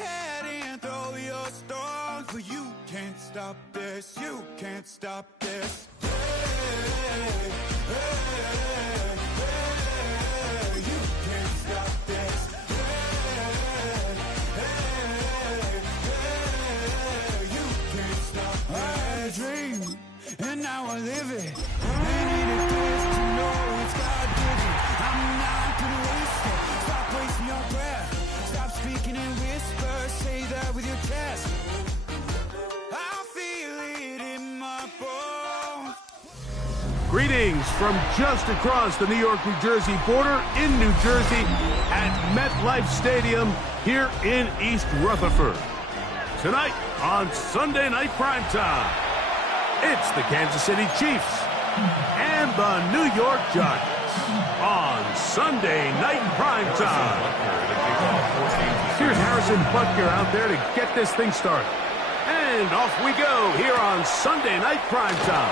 ahead and throw your stones, but you can't stop this, you can't stop this. Hey, hey, hey, you can't stop this. Hey, hey, hey, you can't stop this. I had a dream, and now I live it. And it appears to know it's God-given. I'm not gonna waste it. Stop wasting your breath. Stop speaking in whispers. Say that with your chest. I feel it in my bones. Greetings from just across the New York-New Jersey border in New Jersey at MetLife Stadium here in East Rutherford. Tonight on Sunday Night Primetime, it's the Kansas City Chiefs and the New York Giants on Sunday Night Primetime. Here's Harrison Butker out there to get this thing started. And off we go here on Sunday Night Primetime.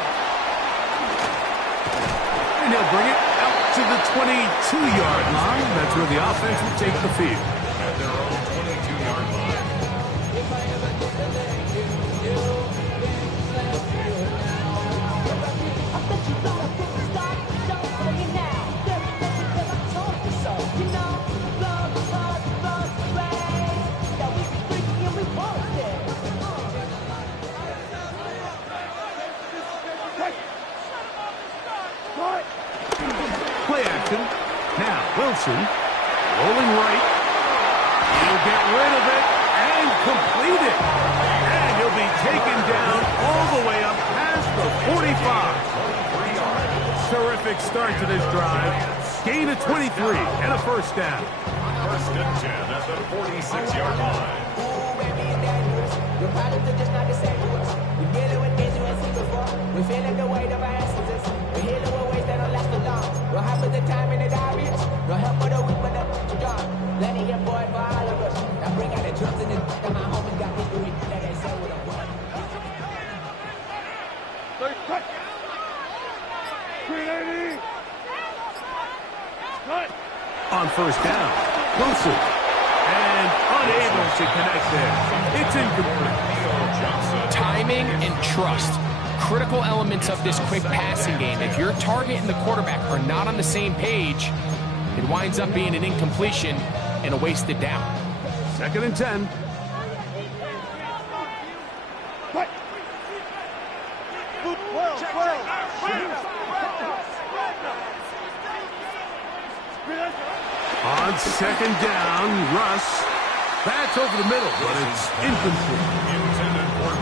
And he'll bring it out to the 22-yard line. That's where the offense will take the field. At their own 22-yard line. Play action. Now, Wilson, rolling right. He'll get rid of it and complete it. And he'll be taken down all the way up past the 45. Terrific start to this drive. Gain of 23 and a first down. First and 10 at the 46-yard line. Your problems are just not the same to us. We're dealing with things you ain't seen before. We're feeling the weight of our ancestors. We're healing with ways that don't last for long. No half of the time in the diaries. No help for the weak, but the gone. Lenny and boy for all of us. Now bring out the drums and the that my homies got history that they say with a one. On first down, Wilson. And unable to connect there. It's incomplete. Timing and trust. Critical elements of this quick passing game. If your target and the quarterback are not on the same page, it winds up being an incompletion and a wasted down. Second and 10. On second down, Russ. That's over the middle, but it's incomplete.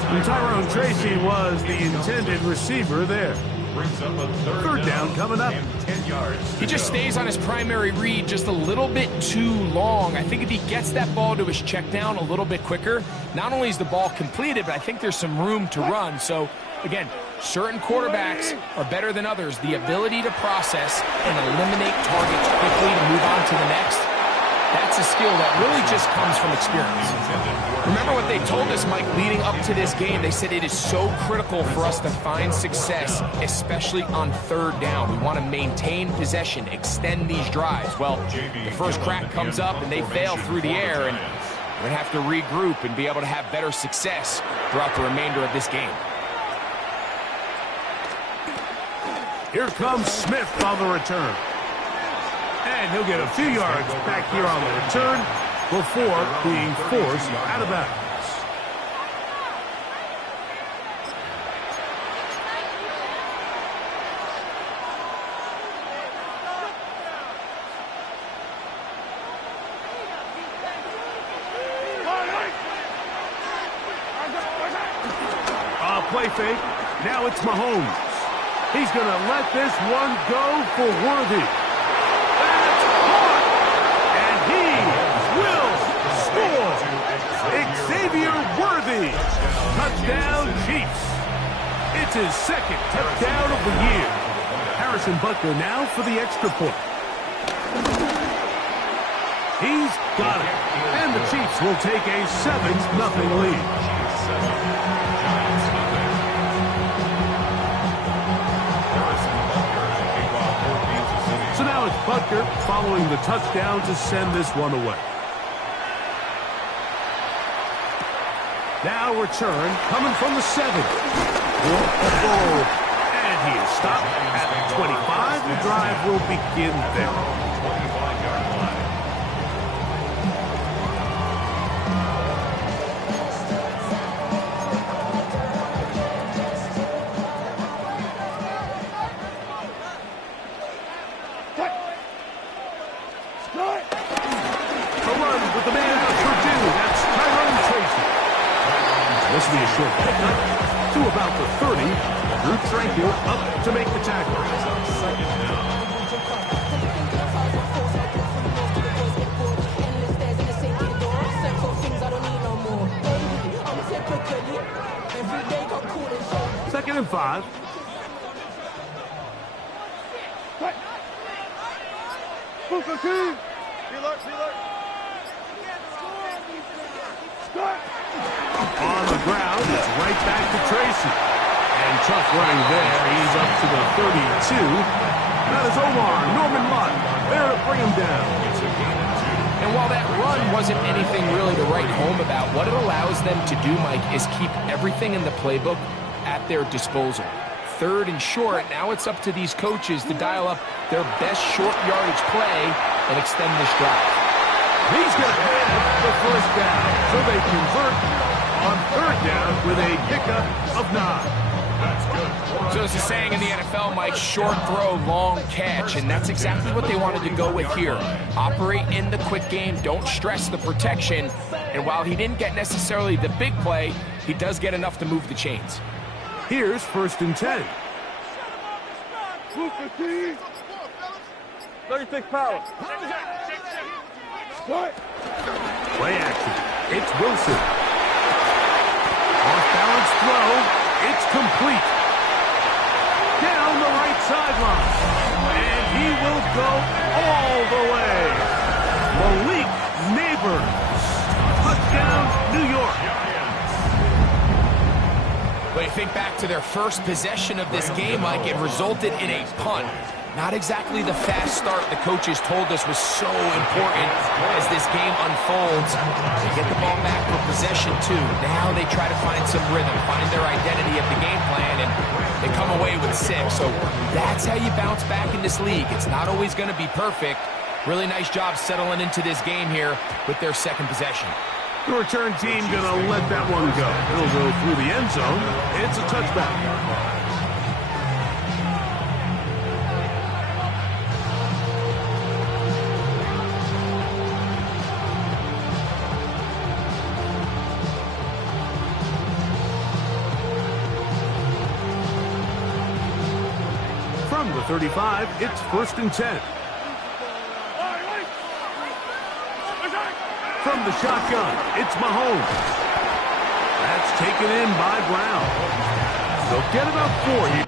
And Tyrone Tracy was the intended receiver there. Third down coming up. 10 yards. He just stays on his primary read just a little bit too long. I think if he gets that ball to his check down a little bit quicker, not only is the ball completed, but I think there's some room to run. So, again, certain quarterbacks are better than others. The ability to process and eliminate targets quickly to move on to the next, that's a skill that really just comes from experience. Remember what they told us, Mike, leading up to this game. They said it is so critical for us to find success, especially on third down. We want to maintain possession, extend these drives. Well, the first crack comes up and they fail through the air, and we're going to have to regroup and be able to have better success throughout the remainder of this game. Here comes Smith on the return. And he'll get a few yards back here on the return before being forced out of bounds. Play fake. Now it's Mahomes. He's going to let this one go for Worthy. That's caught! And he will score! Xavier Worthy. Touchdown, Chiefs. It's his second touchdown of the year. Harrison Butker now for the extra point. He's got it. And the Chiefs will take a 7-0 lead. So now it's Butker following the touchdown to send this one away. Now return coming from the 7. And he is stopped at 25. The drive will begin there. This will be a short pickup to about the 30. Drew Tranquil up to make the tackle. Second and 5. On the ground, it's right back to Tracy. And tough running there. He's up to the 32. That is Omar Norman Lott there to bring him down. And while that run wasn't anything really to write home about, what it allows them to do, Mike, is keep everything in the playbook at their disposal. Third and short, now it's up to these coaches to dial up their best short yardage play and extend this drive. He's going to have the first down, so they convert on third down with a pickup of 9. That's good. So there's a saying in the NFL, Mike, short throw, long catch, and that's exactly what they wanted to go with here. Operate in the quick game, don't stress the protection, and while he didn't get necessarily the big play, he does get enough to move the chains. Here's first and 10. 36 power. Play action. It's Wilson. Off-balance throw. It's complete. Down the right sideline. And he will go all the way. Malik Neighbors. Touchdown, New York. When you think back to their first possession of this game, Mike, it resulted in a punt. Not exactly the fast start the coaches told us was so important as this game unfolds. They get the ball back for possession, too. Now they try to find some rhythm, find their identity of the game plan, and they come away with 6. So that's how you bounce back in this league. It's not always going to be perfect. Really nice job settling into this game here with their second possession. The return team going to let that one go. It'll go through the end zone. It's a touchback. From the 35, it's first and 10. From the shotgun, it's Mahomes. That's taken in by Brown. They'll get about 4 here.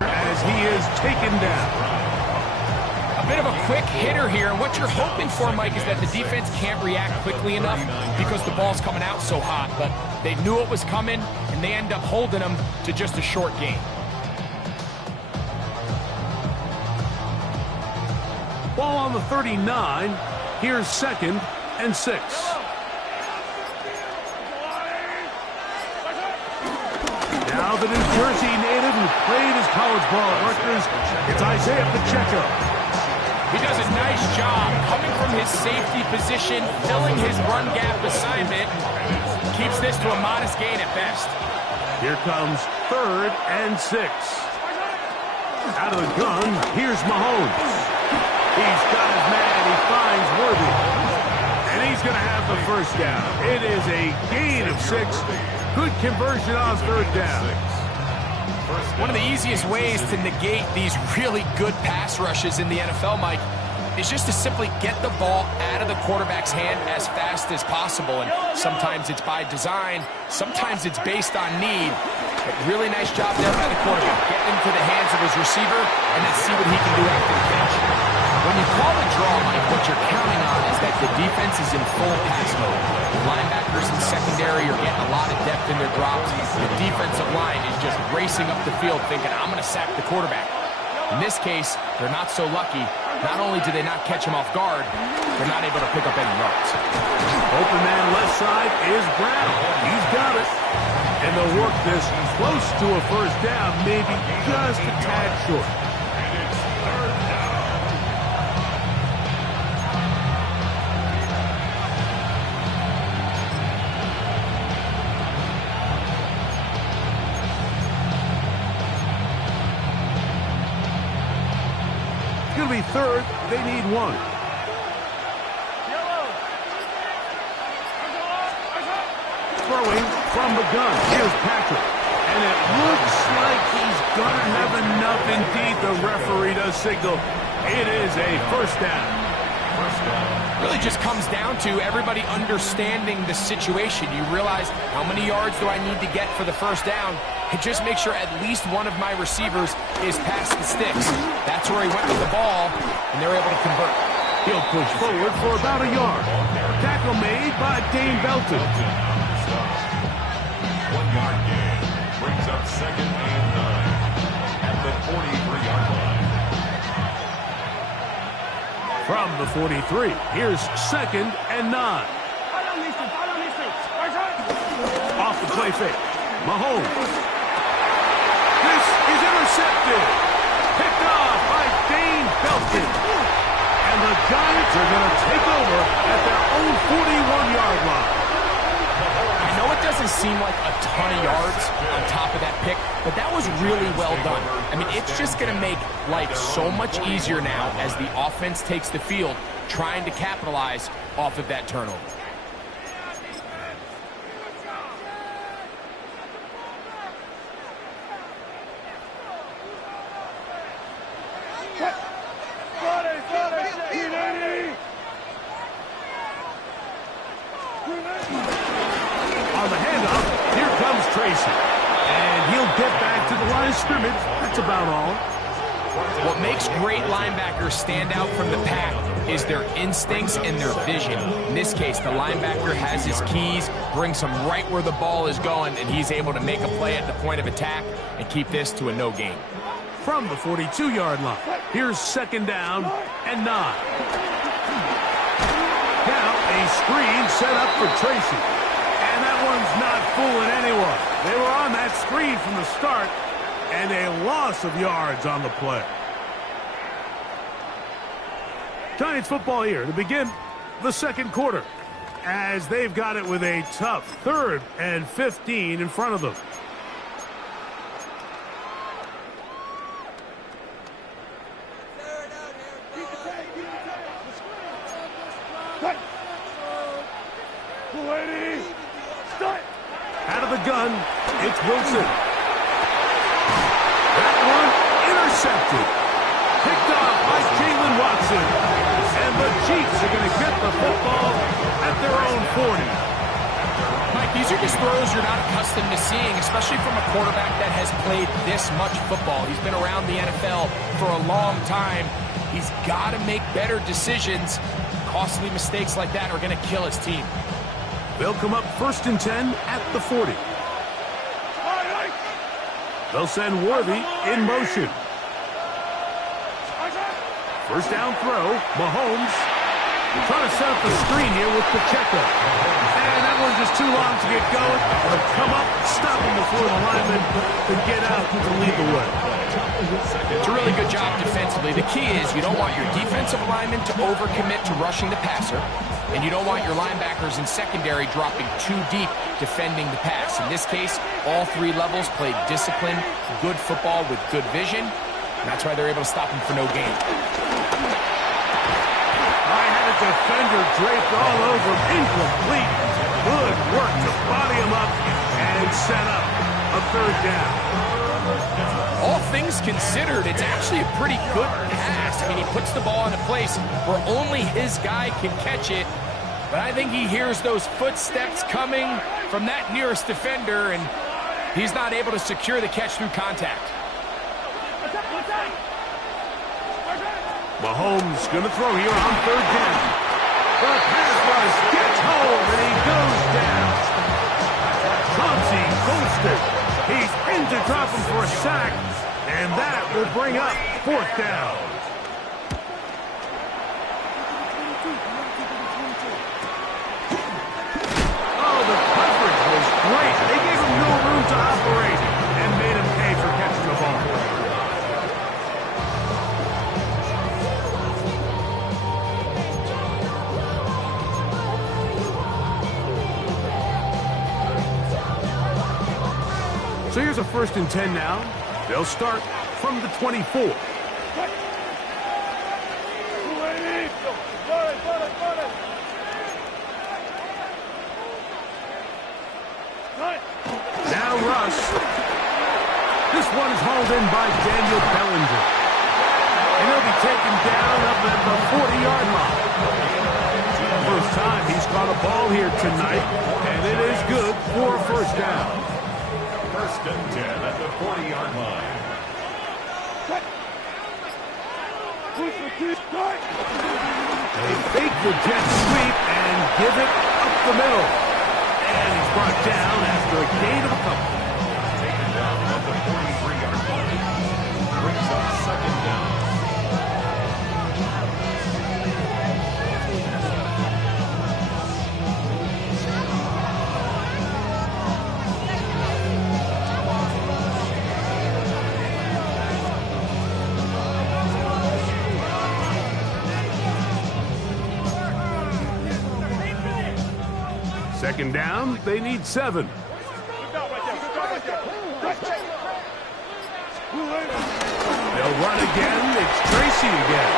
As he is taken down. A bit of a quick hitter here, and what you're hoping for, Mike, is that the defense can't react quickly enough because the ball's coming out so hot, but they knew it was coming, and they end up holding them to just a short gain. Ball on the 39. Here's second and 6. Now the New Jersey native who played his college ball at Rutgers, it's Isaiah Pacheco. He does a nice job coming from his safety position, filling his run gap assignment. Keeps this to a modest gain at best. Here comes 3rd and 6. Out of the gun, here's Mahomes. He's got his man, he finds Worthy. And he's going to have the first down. It is a gain of 6. Good conversion on 3rd down. One of the easiest ways to negate these really good pass rushes in the NFL, Mike, is just to simply get the ball out of the quarterback's hand as fast as possible. And sometimes it's by design, sometimes it's based on need. But really nice job there by the quarterback. Get into the hands of his receiver and then see what he can do after the catch. When you call a draw, Mike, what you're counting on is that the defense is in full pass mode. The linebackers and secondary are getting a lot of depth in their drops. The defensive line is just racing up the field thinking, I'm going to sack the quarterback. In this case, they're not so lucky. Not only do they not catch him off guard, they're not able to pick up any yards. Open man left side is Brown. He's got it. And they'll work this close to a first down, maybe just a tad short. It's going to be 3rd. They need 1. Throwing from the gun. Here's Patrick. And it looks like he's going to have enough indeed. The referee does signal. It is a first down. Really just comes down to everybody understanding the situation. You realize how many yards do I need to get for the first down? And just make sure at least one of my receivers is past the sticks. That's where he went with the ball, and they're able to convert. He'll push forward for about a yard. Tackle made by Dane Belton. 1-yard gain brings up 2nd and 9 at the 43-yard line. From the 43, here's 2nd and 9. Off the play fake. Mahomes. This is intercepted. Picked off by Dane Belton. And the Giants are going to take over at their own 41-yard line. I know it doesn't seem like a ton of yards on top of that pick, but that was really well done. I mean, it's just going to make life so much easier now as the offense takes the field, trying to capitalize off of that turnover. On the handoff, here comes Tracy. And he'll get back to the line of scrimmage. That's about all. What makes great linebackers stand out from the pack is their instincts and their vision. In this case, the linebacker has his keys, brings him right where the ball is going, and he's able to make a play at the point of attack and keep this to a no gain. From the 42-yard line, here's 2nd down and 9. Now a screen set up for Tracy. And that one's not fooling anyone. They were on that screen from the start, and a loss of yards on the play. Giants football here to begin the 2nd quarter, as they've got it with a tough 3rd and 15 in front of them. Out of the gun, it's Wilson. That one intercepted. Picked off by Jalen Watson. And the Chiefs are going to get the football at their own 40. Mike, these are just throws you're not accustomed to seeing, especially from a quarterback that has played this much football. He's been around the NFL for a long time. He's got to make better decisions. Costly mistakes like that are going to kill his team. They'll come up 1st and 10 at the 40. They'll send Worthy in motion. First down throw, Mahomes trying to set up the screen here with Pacheco. And that one's just too long to get going. They'll come up, stop him with for the lineman to get out to lead the way. It's a really good job defensively. The key is you don't want your defensive linemen to overcommit to rushing the passer, and you don't want your linebackers in secondary dropping too deep defending the pass. In this case, all three levels played disciplined, good football with good vision, and that's why they're able to stop him for no gain. I had a defender draped all over him. Incomplete. Good work to body him up and set up a third down. All things considered, it's actually a pretty good pass. I mean, he puts the ball in a place where only his guy can catch it. But I think he hears those footsteps coming from that nearest defender, and he's not able to secure the catch through contact. Mahomes going to throw here on third down. The pass rush gets home, and he goes down. Chauncey Golston. He's in to drop him for a sack, and that will bring up fourth down. Oh, the coverage was great. They gave him no room to operate and made him pay for catching the ball. So here's a 1st and 10 now. They'll start from the 24. Now Russ. This one is hauled in by Daniel Bellinger. And he'll be taken down up at the 40-yard line. First time he's caught a ball here tonight, and it is good for a first down. 1st and 10 at the 40-yard line. They fake the jet sweep and give it up the middle. And he's brought down after a gain of a couple. Taken down at the 43-yard line. Brings up 2nd down. Second down, they need 7. They'll run again. It's Tracy again.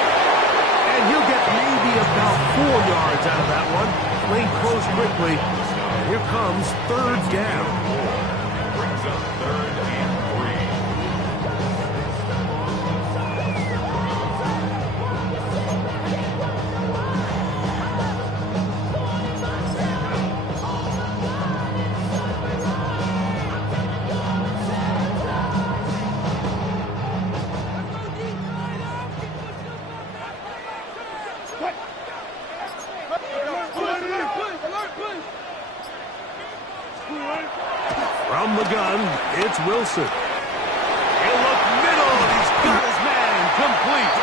And he'll get maybe about 4 yards out of that one. Lane closed quickly. And here comes third down. Brings up 3rd and 3. From the gun, it's Wilson. He'll look middle, and he's got his man complete.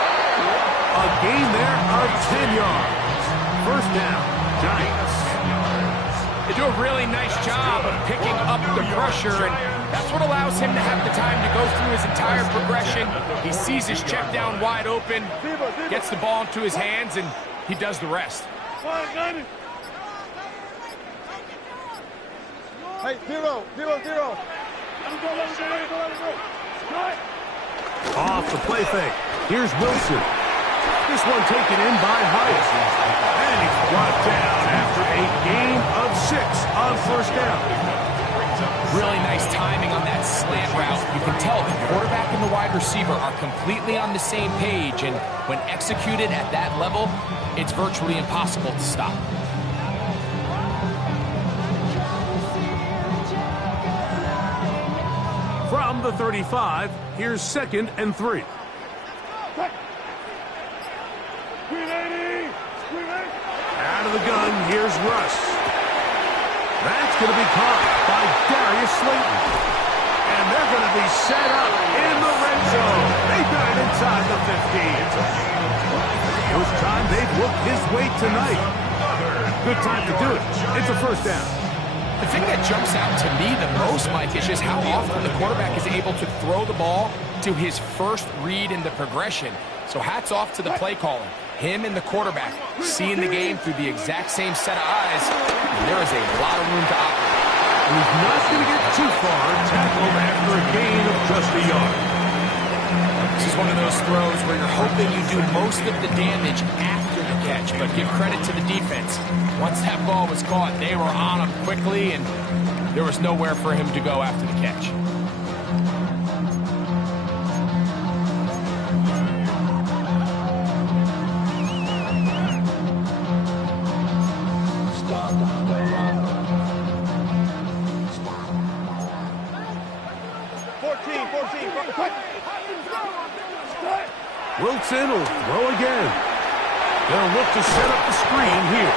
A gain there of 10 yards. First down, Giants. They do a really nice job of picking up the pressure, and that's what allows him to have the time to go through his entire progression. He sees his check down wide open, gets the ball into his hands, and he does the rest. Hey, 0, 0, 0. Off the play fake. Here's Wilson. This one taken in by Hyatt. And he's brought down after a gain of 6 on first down. Really nice timing on that slant route. You can tell the quarterback and the wide receiver are completely on the same page, and when executed at that level, it's virtually impossible to stop. From the 35, here's 2nd and 3. Out of the gun, here's Russ. That's going to be caught by Darius Slayton. And they're going to be set up in the red zone. They got it inside the 15. First time they've looked his way tonight. Good time to do it. It's a first down. The thing that jumps out to me the most, Mike, is just how often the quarterback is able to throw the ball to his first read in the progression. So hats off to the play caller. Him and the quarterback seeing the game through the exact same set of eyes. And there is a lot of room to operate. And he's not going to get too far. Tackled after a gain of just a yard. This is one of those throws where you're hoping you do most of the damage after the catch, but give credit to the defense. Once that ball was caught, they were on him quickly, and there was nowhere for him to go after the catch. Wilson will throw again. They'll look to set up the screen here.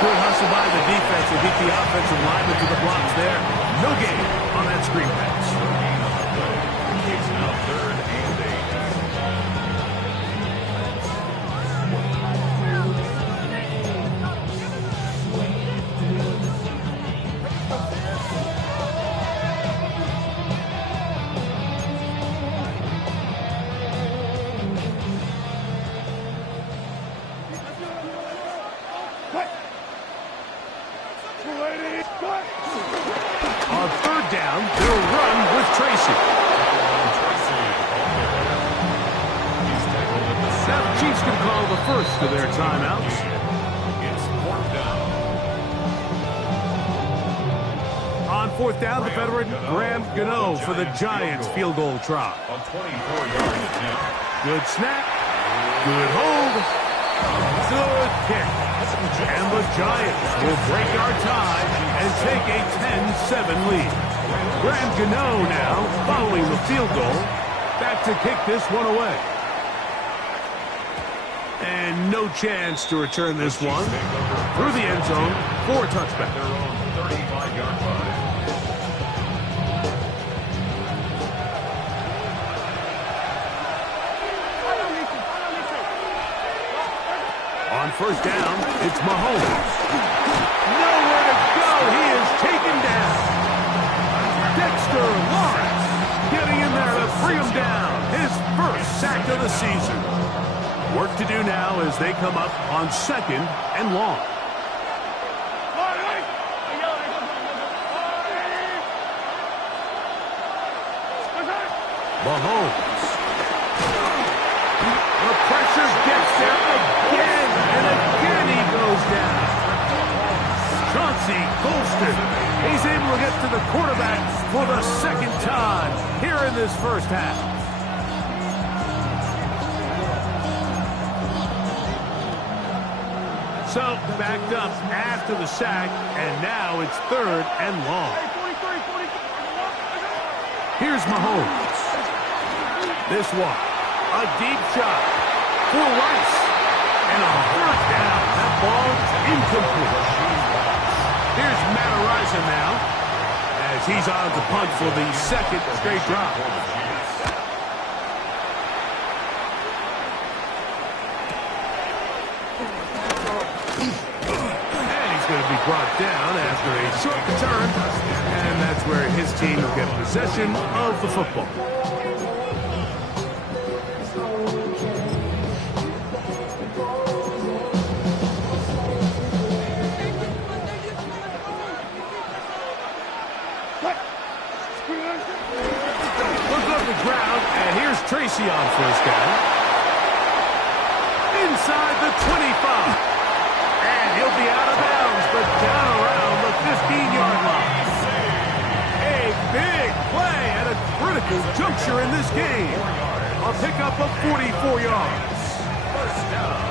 Good hustle by the defense to beat the offensive lineman to the blocks there. No gain on that screen pass. It's now 3rd and 8. On 3rd down, they'll run with Tracy. Now the Chiefs can call the first of their timeouts. It's 4th down. On 4th down, the veteran Graham Gano for the Giants field goal try. On 24-yard attempt. Good snap. Good hold. Good kick. And the Giants will break our tie and take a 10-7 lead. Graham Gano now, following the field goal, back to kick this one away. And no chance to return this one through the end zone for a touchback. Their own 35-yard line. On 1st down, it's Mahomes. Nowhere to go. He is taken down. Dexter Lawrence getting in there to bring him down. His first sack of the season. Work to do now as they come up on 2nd and long. Mahomes. The pressure gets there again, and again he goes down. Chauncey Golston, he's able to get to the quarterback for the 2nd time here in this first half. So, backed up after the sack, and now it's 3rd and long. Here's Mahomes. This one, a deep shot for Rice. And a 3rd down. That ball incomplete. Here's Matt Araiza now, as he's on to punt for the 2nd straight drive. And he's going to be brought down after a short return. And that's where his team will get possession of the football. Tracy on 1st down. Inside the 25. And he'll be out of bounds, but down around the 15-yard line. A big play at a critical juncture in this game. A pickup of 44 yards. 1st down.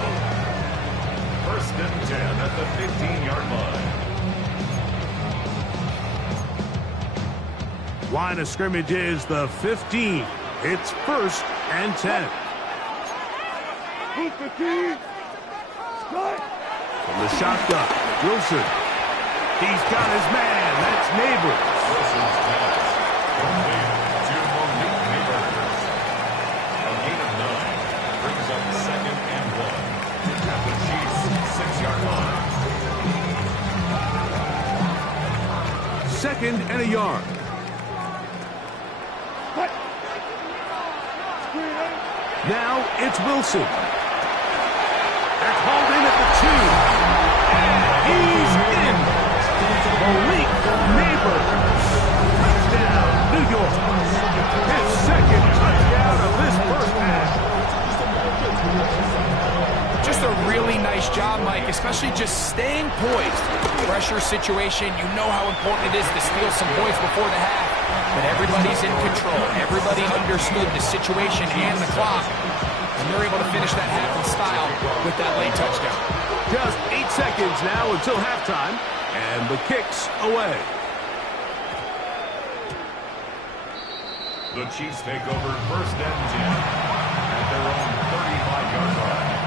1st and 10 at the 15-yard line. Line of scrimmage is the 15. It's 1st and 10. From the shotgun, Wilson. He's got his man. That's Neighbors. Wilson's pass. Complete to Monique Neighbors. A gain of 9 brings up 2nd and 1 at the Chiefs' 6-yard line. 2nd and a yard. Now it's Wilson. They're called in at the 2. And he's in. Malik Neighbors. Touchdown, New York. His 2nd touchdown of this first half. Just a really nice job, Mike, especially just staying poised. Pressure situation, you know how important it is to steal some points before the half. But everybody's in control. Everybody understood the situation and the clock. And they're able to finish that half in style with that late touchdown. Just 8 seconds now until halftime. And the kick's away. The Chiefs take over 1st and 10 at their own 35-yard line.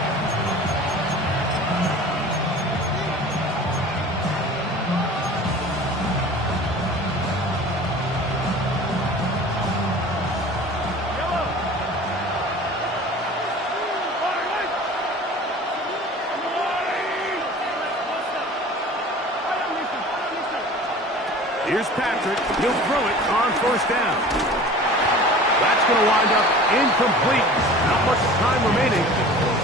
Here's Patrick. He'll throw it on 1st down. That's going to wind up incomplete. Not much time remaining.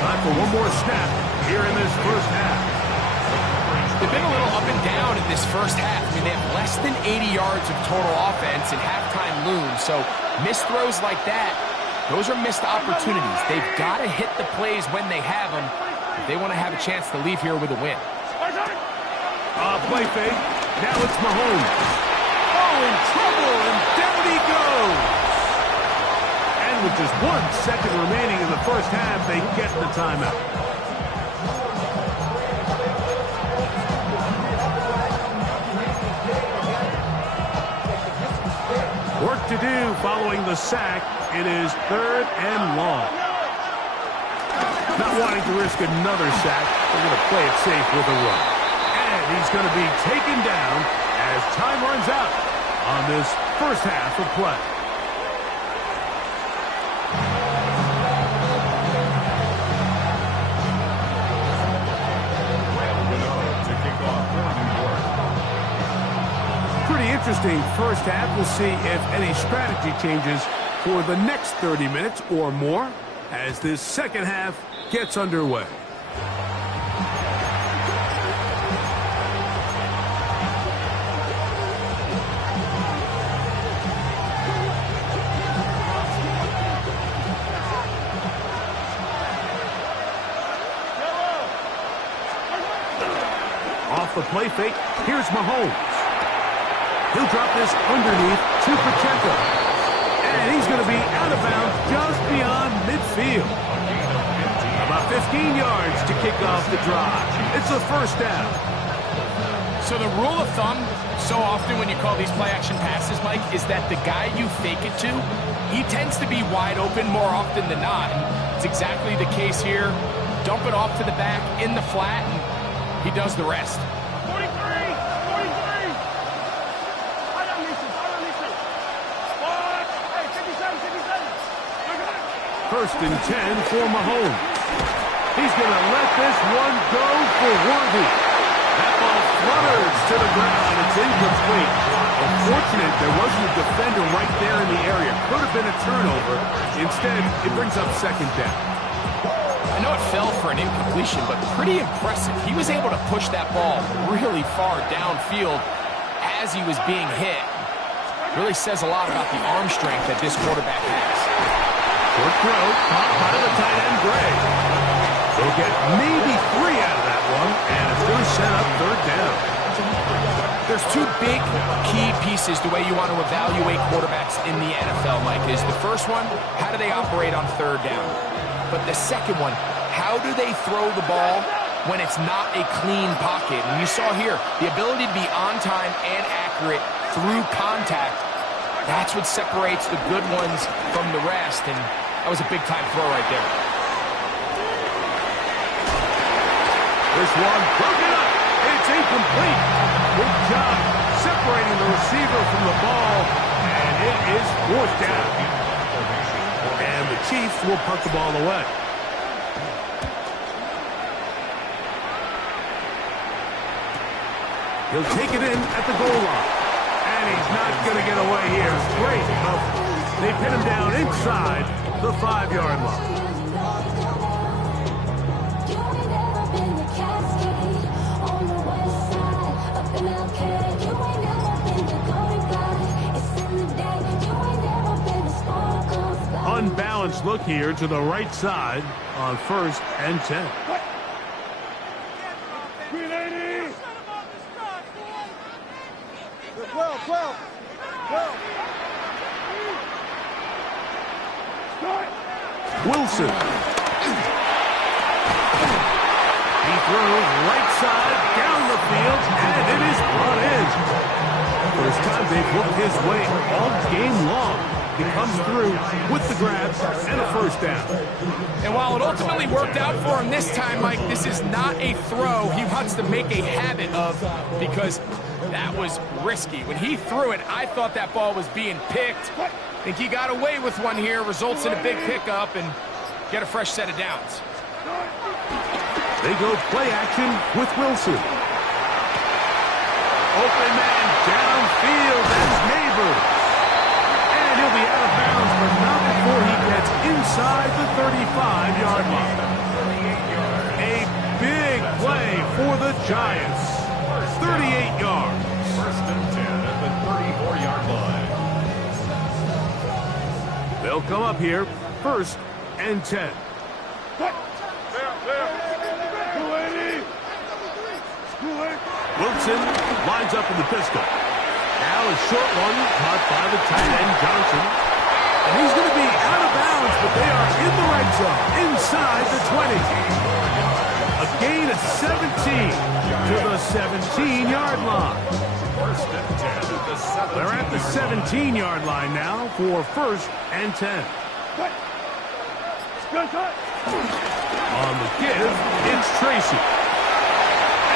Time for one more snap here in this first half. They've been a little up and down in this first half. I mean, they have less than 80 yards of total offense and halftime looms. So missed throws like that, those are missed opportunities. They've got to hit the plays when they have them if they want to have a chance to leave here with a win. Play fake. Now it's Mahomes. Oh, in trouble, and down he goes. And with just 1 second remaining in the first half, they get the timeout. Work to do following the sack. It is 3rd and long. Not wanting to risk another sack, they're going to play it safe with a run. And he's going to be taken down as time runs out on this first half of play. To kick off for New York. Pretty interesting first half. We'll see if any strategy changes for the next 30 minutes or more as this second half gets underway. Off the play fake, here's Mahomes. He'll drop this underneath to Pacheco. And he's going to be out of bounds just beyond midfield. About 15 yards to kick off the drive. It's a 1st down. So the rule of thumb, so often when you call these play-action passes, Mike, is that the guy you fake it to, he tends to be wide open more often than not. And it's exactly the case here. Dump it off to the back in the flat, and he does the rest. 43! 43! 1st and 10 for Mahomes. He's going to let this one go for Worthy. That ball flutters to the ground. It's incomplete. Unfortunate there wasn't a defender right there in the area. Could have been a turnover. Instead, it brings up 2nd down. I know it fell for an incompletion, but pretty impressive. He was able to push that ball really far downfield as he was being hit. Really says a lot about the arm strength that this quarterback has. Short throw, caught by the tight end, Gray. They'll get maybe 3 out of that one, and it's going to set up 3rd down. There's 2 big key pieces the way you want to evaluate quarterbacks in the NFL, Mike. Is the first one, how do they operate on 3rd down? But the second one, how do they throw the ball when it's not a clean pocket? And you saw here, the ability to be on time and accurate through contact, that's what separates the good ones from the rest. And that was a big-time throw right there. This one broken up. It's incomplete. Good job separating the receiver from the ball, and it is 4th down. And the Chiefs will punt the ball away. He'll take it in at the goal line. And And he's not going to get away here. Great coverage. They pin him down inside the 5-yard line. Unbalanced look here to the right side on 1st and 10. 12. Wilson. He throws right side down the field, and it is brought in. First time they've looked his way all game long. He comes through with the grab and a first down. And while it ultimately worked out for him this time, Mike, this is not a throw he wants to make a habit of, because that was risky. When he threw it, I thought that ball was being picked. I think he got away with one here, results in a big pickup, and get a fresh set of downs. They go play action with Wilson. Open man downfield, that's Neighbors. And he'll be out of bounds, but not before he gets inside the 35-yard line. A big play for the Giants. 38 yards. 1st and 10 at the 34-yard line. They'll come up here, 1st and 10. Wilson lines up in the pistol. Now a short one caught by the tight end Johnson. And he's going to be out of bounds, but they are in the red zone, inside the 20. A gain of 17 to the 17-yard line. 1st and 10 at the 17. They're at the 17-yard line now for 1st and 10. On the give, it's Tracy.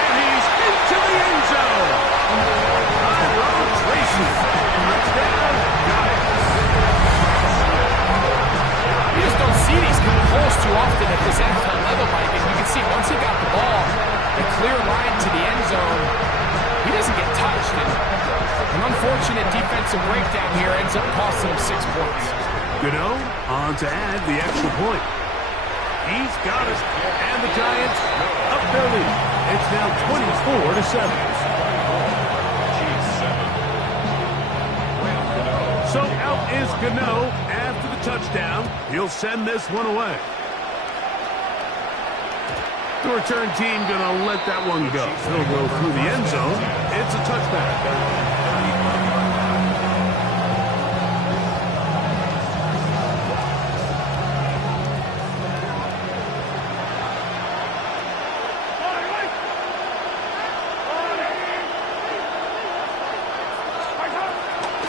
And he's into the end zone. Tyrone Tracy. Touchdown, Giants. You just don't see these kind of holes too often at this NFL level, Mike. And you can see once he got the ball, the clear line to the end zone, he doesn't get touched. And an unfortunate defensive breakdown here ends up costing him 6 points. Gano on to add the extra point. He's got it. And the Giants up their lead. It's now 24-7. So out is Gano after the touchdown. He'll send this one away. The return team going to let that one go. He'll go through the end zone. It's a touchback.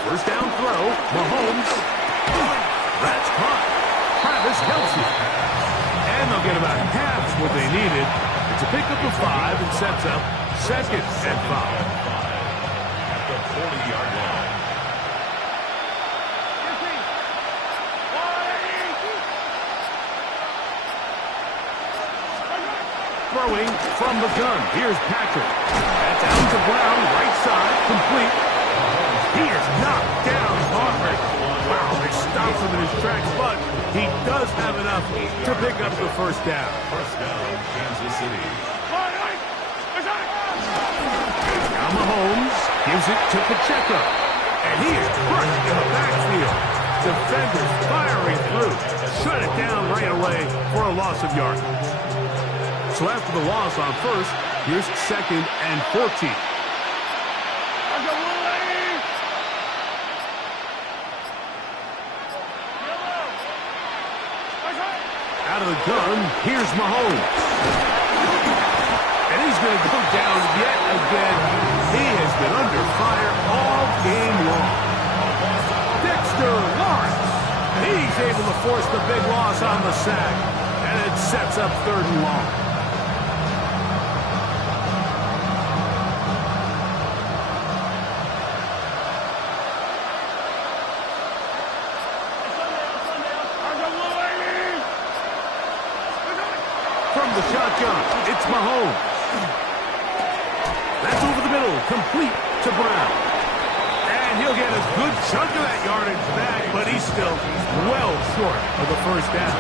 First down throw, Mahomes. That's caught. Travis Kelce. And they'll get about half what they needed. It's a pickup of 5 and sets up 2nd and 5. At the 40-yard line. Throwing from the gun. Here's Patrick. That's out to Brown, right side, complete. He is knocked down hard. Wow, they stopped him in his tracks, but he does have enough to pick up the first down. First down, Kansas City. Now Mahomes gives it to Pacheco. And he is crushed in the backfield. Defenders firing through. Shut it down right away for a loss of yardage. So after the loss on 1st, here's 2nd and 14. Out of the gun, here's Mahomes. And he's going to go down yet again. He has been under fire all game long. Dexter Lawrence. He's able to force the big loss on the sack. And it sets up 3rd and long. From the shotgun, it's Mahomes. That's over the middle, complete to Brown. And And he'll get a good chunk of that yardage back, but he's still well short of the first down.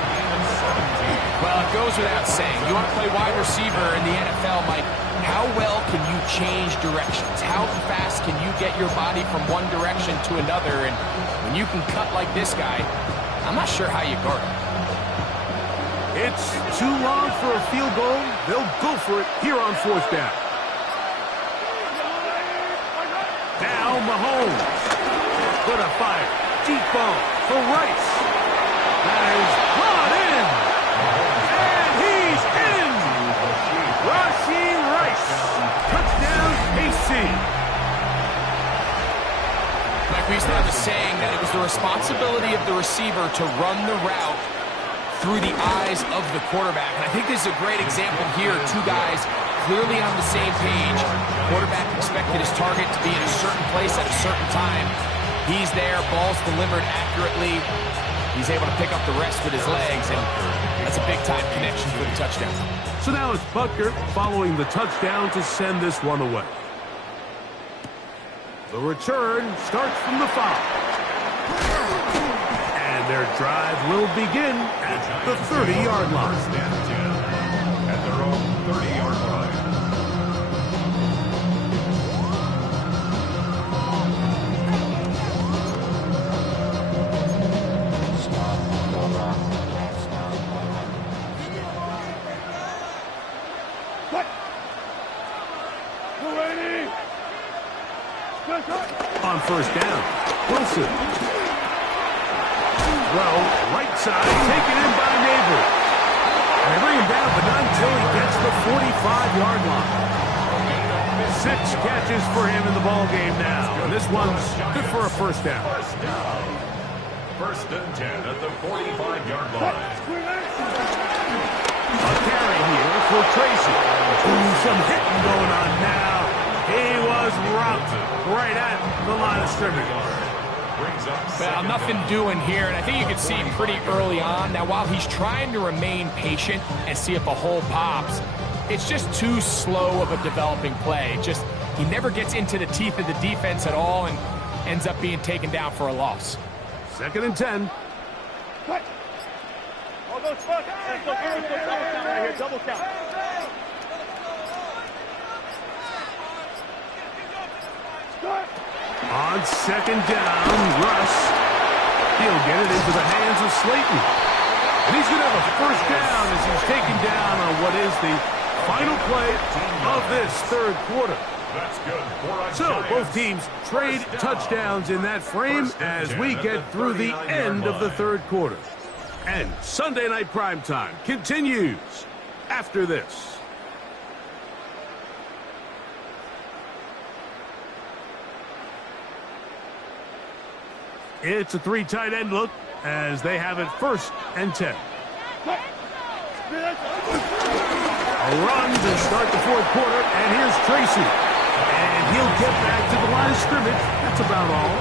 Well, it goes without saying. You want to play wide receiver in the NFL, Mike, how well can you change directions? How fast can you get your body from one direction to another? And when you can cut like this guy, I'm not sure how you guard him. It's too long for a field goal. They'll go for it here on fourth down. Now Mahomes. Gonna fire. Deep ball for Rice. That is brought in. And he's in. Rashee Rice. Touchdown, KC. Mike, we used to have a saying that it was the responsibility of the receiver to run the route through the eyes of the quarterback. And I think this is a great example here. Two guys clearly on the same page. Quarterback expected his target to be in a certain place at a certain time. He's there, ball's delivered accurately. He's able to pick up the rest with his legs, and that's a big-time connection for the touchdown. So now it's Butker following the touchdown to send this one away. The return starts from the 5. And their drive will begin at the 30-yard line. At their own 30-yard line. On first down, Wilson. Well, right side, taken in by Neighbor. And they bring him down, but not until he gets the 45-yard line. 6 catches for him in the ball game now. And this one's good for a first down. First and 10 at the 45-yard line. A carry here for Tracy. Ooh, some hitting going on now. He was rocked right at the line of scrimmage. Well, nothing doing here, and I think you can see pretty early on. Now, while he's trying to remain patient and see if a hole pops, it's just too slow of a developing play. He never gets into the teeth of the defense at all and ends up being taken down for a loss. Second and 10. What? Oh, those fuck. Double count right here. Double count. On second down, Russ. He'll get it into the hands of Slayton. And he's going to have a first down as he's taken down on what is the final play of this third quarter. That's good. So both teams trade touchdowns in that frame as we get through the end of the third quarter. And Sunday Night Primetime continues after this. It's a 3 tight end look as they have it first and 10. A run to start the fourth quarter, and here's Tracy. And he'll get back to the line of scrimmage. That's about all.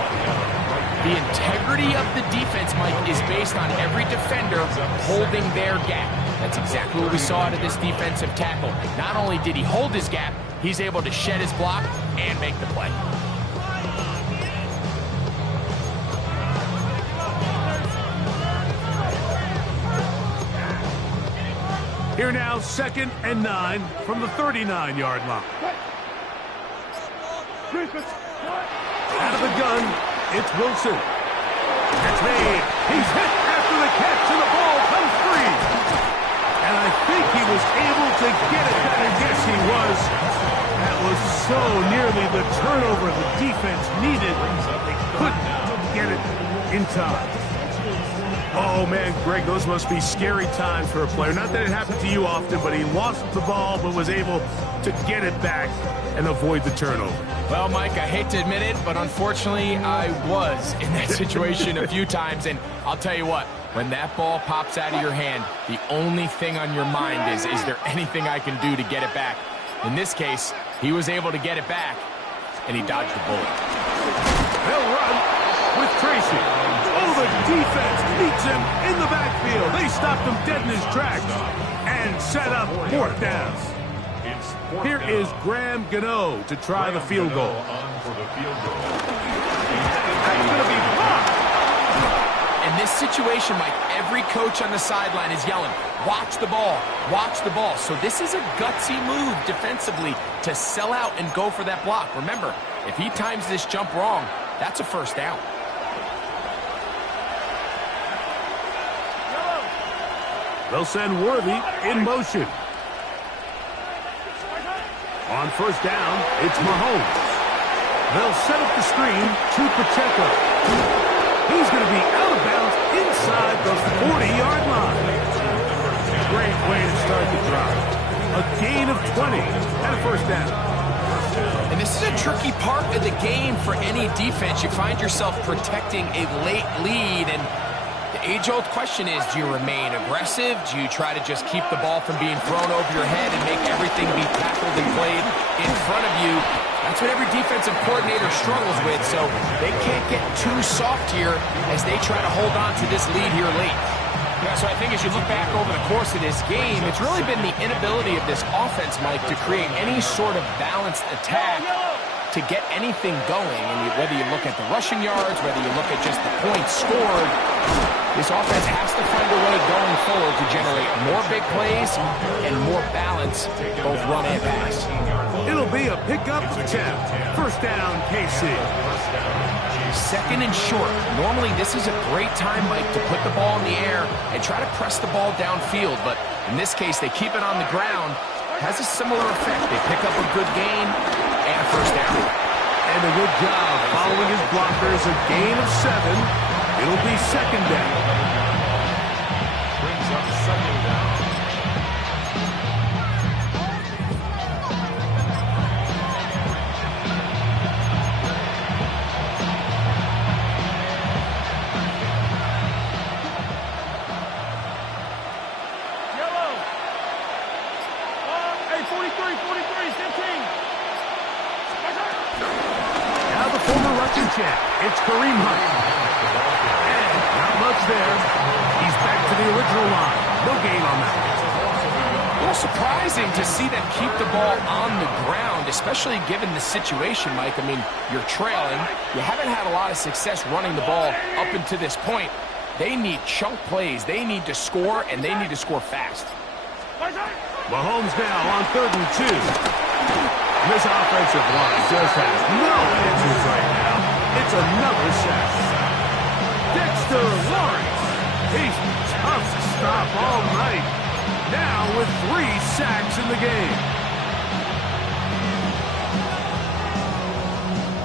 The integrity of the defense, Mike, is based on every defender holding their gap. That's exactly what we saw out of this defensive tackle. Not only did he hold his gap, he's able to shed his block and make the play. Here now, second and 9 from the 39-yard line. Out of the gun, it's Wilson. Catch made. He's hit after the catch, and the ball comes free. And I think he was able to get it back. And yes, he was. That was so nearly the turnover the defense needed. They couldn't get it in time. Oh, man, Greg, those must be scary times for a player. Not that it happened to you often, but he lost the ball but was able to get it back and avoid the turnover. Well, Mike, I hate to admit it, but unfortunately, I was in that situation a few times. And I'll tell you what, when that ball pops out of your hand, the only thing on your mind is there anything I can do to get it back? In this case, he was able to get it back, and he dodged the bullet. They'll run with Tracy. Oh, the defense meets him in the backfield. They stopped him dead in his tracks and set up fourth down. Here is Graham Gano to try the field goal. On for the field goal. That's going to be blocked. In this situation, Mike, every coach on the sideline is yelling, watch the ball, watch the ball. So this is a gutsy move defensively to sell out and go for that block. Remember, if he times this jump wrong, that's a first down. They'll send Worthy in motion. On first down, it's Mahomes. They'll set up the screen to Pacheco. He's going to be out of bounds inside the 40-yard line. Great way to start the drive. A gain of 20 and a first down. And this is a tricky part of the game for any defense. You find yourself protecting a late lead, and the age-old question is, do you remain aggressive? Do you try to just keep the ball from being thrown over your head and make everything be tackled and played in front of you? That's what every defensive coordinator struggles with, so they can't get too soft here as they try to hold on to this lead here late. Yeah, so I think as you look back over the course of this game, it's really been the inability of this offense, Mike, to create any sort of balanced attack to get anything going. And whether you look at the rushing yards, whether you look at just the points scored, this offense has to find a way going forward to generate more big plays and more balance, both run and pass. It'll be a pickup attempt. First down, KC. Second and short. Normally, this is a great time, Mike, to put the ball in the air and try to press the ball downfield. But in this case, they keep it on the ground. Has a similar effect. They pick up a good gain and a first down. And a good job following his blockers. A gain of 7. It'll be second down. Brings up second down. Yellow. Hey, 43, 15. Now the former rushing champ. It's Kareem Hunt. And not much there. He's back to the original line. No gain on that. A little surprising to see them keep the ball on the ground, especially given the situation, Mike. I mean, you're trailing. You haven't had a lot of success running the ball up until this point. They need chunk plays. They need to score, and they need to score fast. Mahomes now on 3rd and 2. This offensive line just has no answers right now. It's another sack. Dexter Lawrence. He's tough to stop all night. Now with 3 sacks in the game.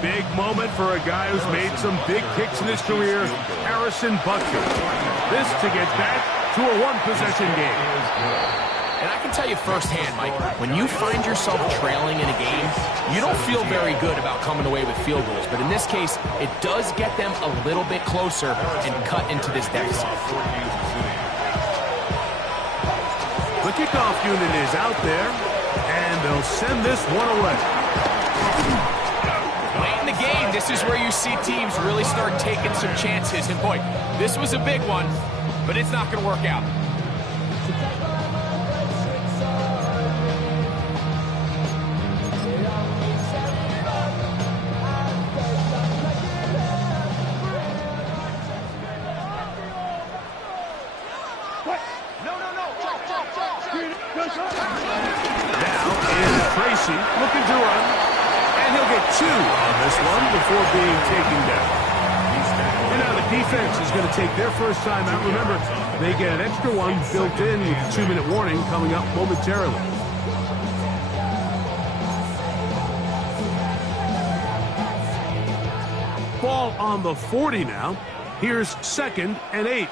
Big moment for a guy who's made some big kicks in his career, Harrison Butker. This to get back to a one-possession game. And I can tell you firsthand, Mike, when you find yourself trailing in a game, you don't feel very good about coming away with field goals. But in this case, it does get them a little bit closer and cut into this deficit. The kickoff unit is out there, and they'll send this one away. Late in the game, this is where you see teams really start taking some chances. And boy, this was a big one, but it's not going to work out. Now is Tracy looking to run, and he'll get 2 on this one before being taken down. And now the defense is going to take their first time out. Remember, they get an extra one built in with a 2-minute warning coming up momentarily. Ball on the 40 now. Here's 2nd and 8.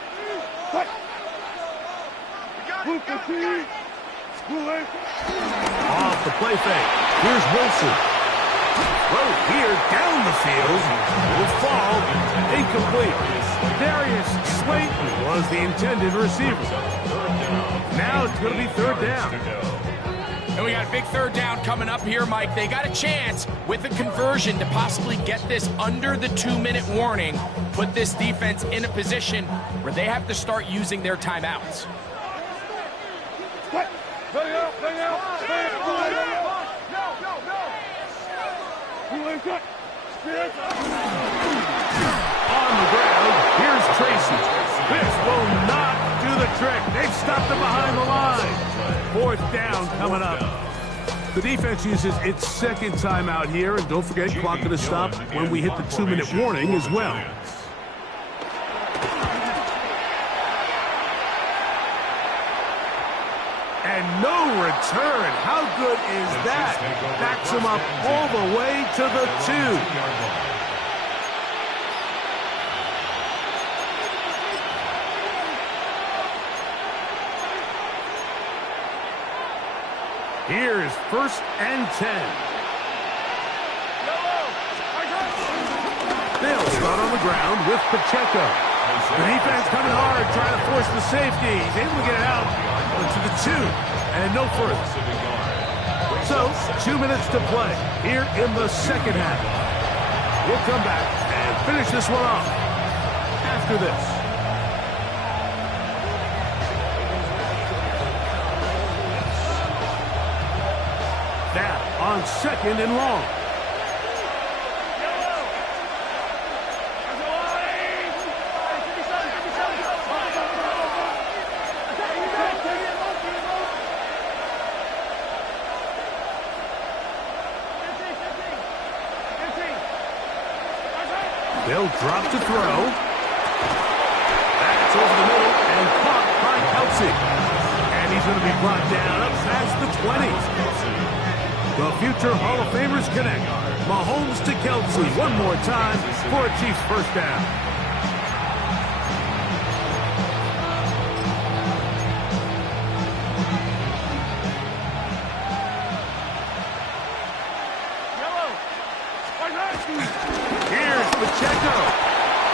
Off the play fake. Here's Wilson. Throw here down the field. Will fall. Incomplete. Darius Slayton was the intended receiver. Now it's going to be 3rd down. And we got a big 3rd down coming up here, Mike. They got a chance with a conversion to possibly get this under the 2-minute warning, put this defense in a position where they have to start using their timeouts. the trick. They've stopped him behind the line. Fourth down coming up. The defense uses its second timeout here, and don't forget, clock going to stop when we hit the 2-minute warning as well. And no return. How good is that? Backs him up all the way to the 2. Here's 1st and 10. They'll start on the ground with Pacheco. The defense coming hard, trying to force the safety. He's able to get it out to the 2, and no further. So, 2 minutes to play here in the second half. We'll come back and finish this one off after this. Now, on 2nd and long. They'll drop to throw. That's over the middle and caught by Kelsey. And he's going to be brought down up past the 20. The future Hall of Famers connect. Mahomes to Kelsey one more time for a Chiefs first down. Here's Pacheco.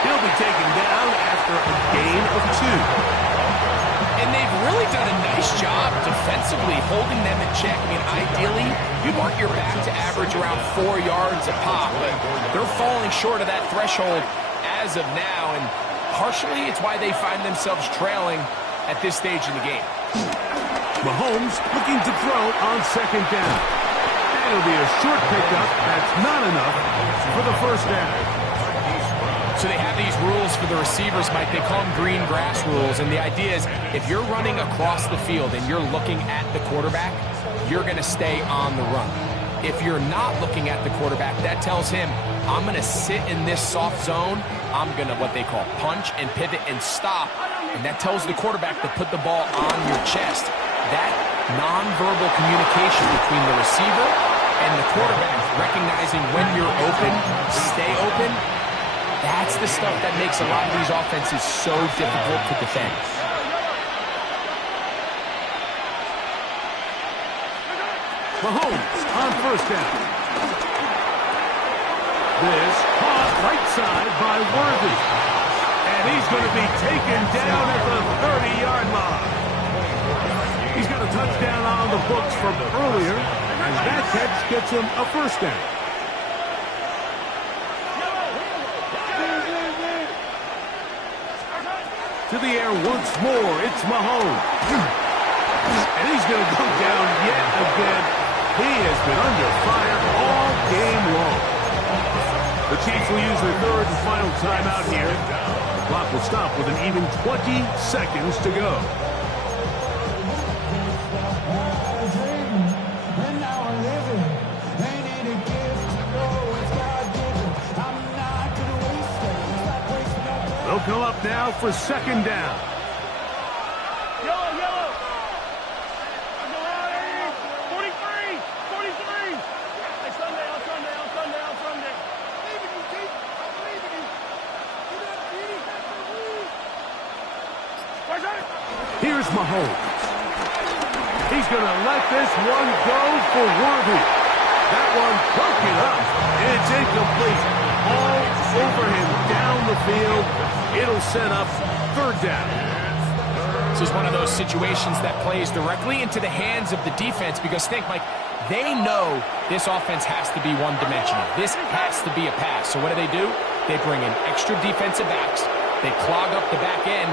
He'll be taken down after a gain of 2. And they've really done a nice job defensively holding them in check. I mean, ideally, you'd want your back to average around 4 yards a pop, but they're falling short of that threshold as of now, and partially it's why they find themselves trailing at this stage in the game. Mahomes looking to throw on 2nd down. It'll be a short pickup. That's not enough for the first down. So they have these rules for the receivers, Mike. They call them green grass rules. And the idea is if you're running across the field and you're looking at the quarterback, you're going to stay on the run. If you're not looking at the quarterback, that tells him, I'm going to sit in this soft zone. I'm going to what they call punch and pivot and stop. And that tells the quarterback to put the ball on your chest. That nonverbal communication between the receiver and the quarterback, recognizing when you're open, stay open, that's the stuff that makes a lot of these offenses so difficult to defend. Mahomes on 1st down. This caught right side by Worthy. And he's going to be taken down at the 30-yard line. He's got a touchdown on the books from earlier, as that catch gets him a first down. To the air once more, it's Mahomes. And he's going to go down yet again. He has been under fire all game long. The Chiefs will use their 3rd and final timeout here. The clock will stop with an even 20 seconds to go. They'll come up now for 2nd down. Yellow, yellow. 43, 43. Hey, Sunday, on Sunday, on Sunday, on Sunday. I believe in you, Keith. I believe in you. Do that, Petey. Here's Mahomes. He's going to let this one go for Worthy. That one broken up. It's incomplete. All over him down the field. It'll set up 3rd down. This is one of those situations that plays directly into the hands of the defense because, think, Mike, they know this offense has to be one-dimensional. This has to be a pass. So what do? They bring in extra defensive backs. They clog up the back end.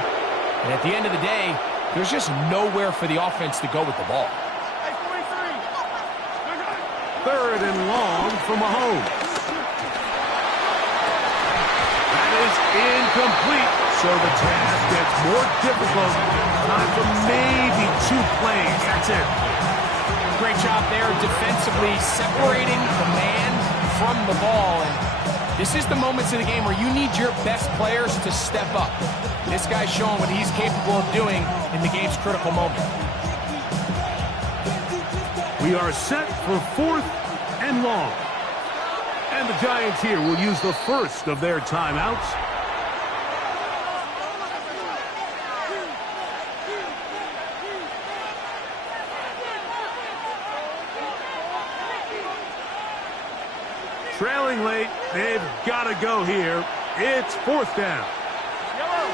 And at the end of the day, there's just nowhere for the offense to go with the ball. 3rd and long for Mahomes. That is incomplete. So the task gets more difficult. Time for maybe 2 plays. That's it. Great job there defensively, separating the man from the ball. And this is the moments of the game where you need your best players to step up. This guy's showing what he's capable of doing in the game's critical moment. We are set for 4th and long. And the Giants here will use the first of their timeouts. Trailing late, they've got to go here. It's 4th down. Yellow.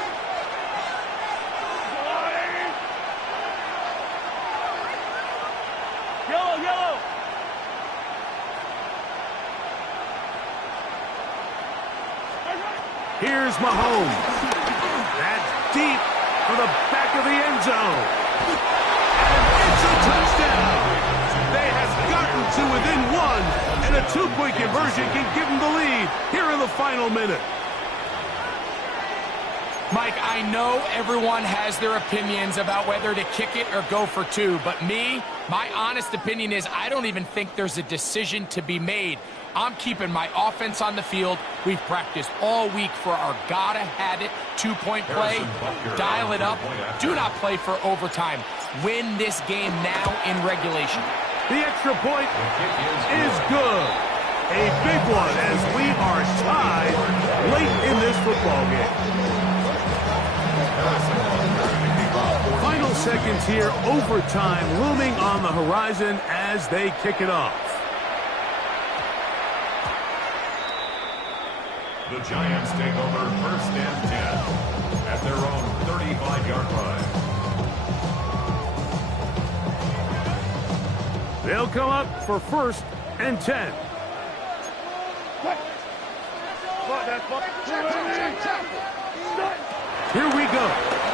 Here's Mahomes. That's deep for the back of the end zone. And it's a touchdown. They have gotten to within 1, and a 2-point conversion can give them the lead here in the final minute. Mike, I know everyone has their opinions about whether to kick it or go for 2, but my honest opinion is I don't even think there's a decision to be made. I'm keeping my offense on the field. We've practiced all week for our gotta-have-it 2-point play. Dial it up. Do not play for overtime. Win this game now in regulation. The extra point is good. A big one as we are tied late in this football game. Final seconds here, overtime looming on the horizon as they kick it off. The Giants take over 1st and 10 at their own 35-yard line. They'll come up for 1st and 10. Here we go.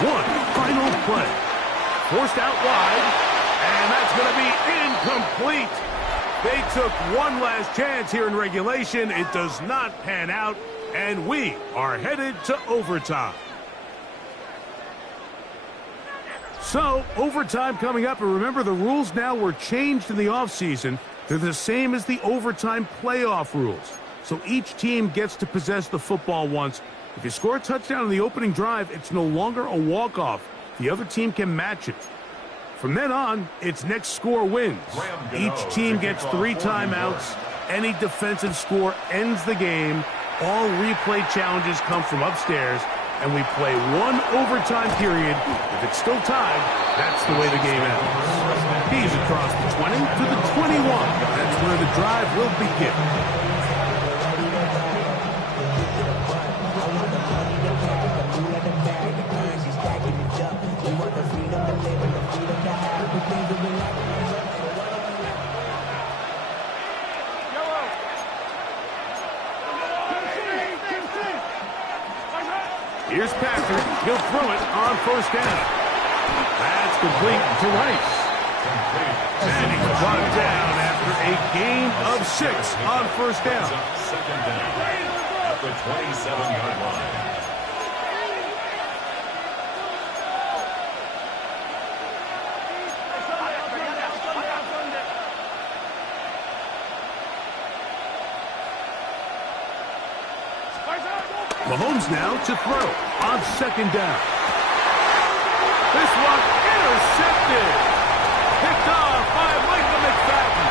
One final play. Forced out wide, and that's going to be incomplete. They took one last chance here in regulation. It does not pan out, and we are headed to overtime. So, overtime coming up, and remember the rules now were changed in the offseason. They're the same as the overtime playoff rules. So each team gets to possess the football once. If you score a touchdown in the opening drive, it's no longer a walk-off. The other team can match it. From then on, it's next score wins. Each team gets 3 timeouts. Any defensive score ends the game. All replay challenges come from upstairs, and we play 1 overtime period. If it's still tied, that's the way the game ends. He's across the 20 to the 21. That's where the drive will begin. Here's Patrick. He'll throw it on 1st down. That's complete to Rice. And he's brought down after a gain of 6 on 1st down. 2nd down at the 27-yard line. Mahomes now to throw on 2nd down. This one intercepted. Picked off by Michael McFadden.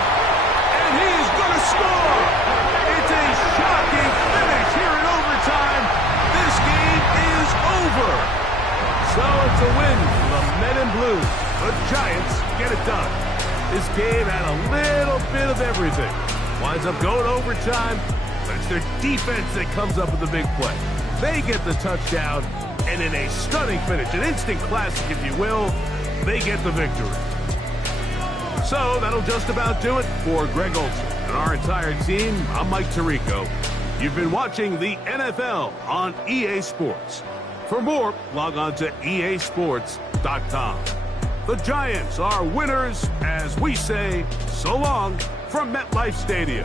And he is going to score. It's a shocking finish here in overtime. This game is over. So it's a win for the Men in Blue. The Giants get it done. This game had a little bit of everything. Winds up going overtime. But it's their defense that comes up with the big play. They get the touchdown, and in a stunning finish, an instant classic, if you will, they get the victory. So that'll just about do it for Greg Olson and our entire team. I'm Mike Tirico. You've been watching the NFL on EA Sports. For more, log on to easports.com. The Giants are winners as we say so long from MetLife Stadium.